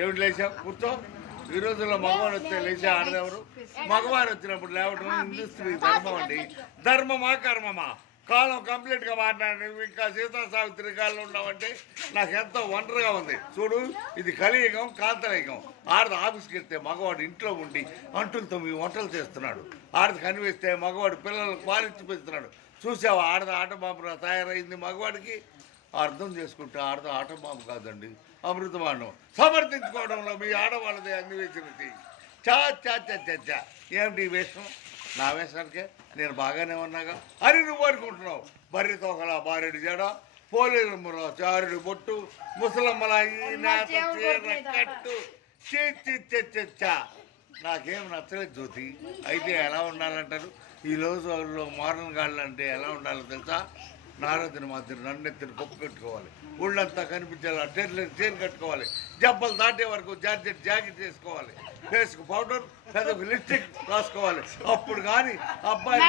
ఏమిటి లేచావు కూర్చో. ఈ రోజుల్లో మగవాడు వస్తే లేచా ఆడదెవరు? మగవారు వచ్చినప్పుడు లేవటం హిందూ ధర్మం అండి. ధర్మమా కర్మమా? కాలం కంప్లీట్గా మాట్లాడి ఇంకా సీతా సావిత్రి కాలంలో ఉన్నామంటే నాకు ఎంతో ఒంటరిగా ఉంది. చూడు, ఇది కలియుగం, కాంతయుగం. ఆడది ఆఫీస్కి వెళ్తే మగవాడు ఇంట్లో ఉండి అంటులతో మీ వంటలు చేస్తున్నాడు. ఆడది కనిపిస్తే మగవాడు పిల్లలకు పాలించి పెంచుతున్నాడు. చూసావా, ఆడది ఆటబాంబుగా తయారైంది. మగవాడికి అర్థం చేసుకుంటే ఆడది ఆటబాంబు కాదండి, అమృతమానం. సమర్థించుకోవడంలో మీ ఆడవాళ్ళది అన్వేషణది. చా చా చా చా చా. ఏమిటి ఈ వేషం? నా వేషానికే నేను బాగానే ఉన్నాగా అని నువ్వు అనుకుంటున్నావు. బర్రె తోకలా బారెడు జడ, పోలేరమ్మలో చారుడు బొట్టు, ముసలమ్మల ఈ నేత చీర కట్టు. చా నాకేం నచ్చలేదు జ్యోతి. అయితే ఎలా ఉండాలంటారు? ఈ రోజుల్లో మోడర్న్ గాళ్ళు అంటే ఎలా ఉండాలో తెలుసా? నారదిని మాత్రం నన్నెత్తిని పప్పు కట్టుకోవాలి, ఊళ్ళంతా కనిపించేలా టెర్లెట్ చీర కట్టుకోవాలి, జబ్బలు దాటే వరకు జార్జెట్ జాకెట్ వేసుకోవాలి, ఫేస్కు పౌడర్, పెదకు లిప్స్టిక్ రాసుకోవాలి. అప్పుడు కానీ అబ్బాయి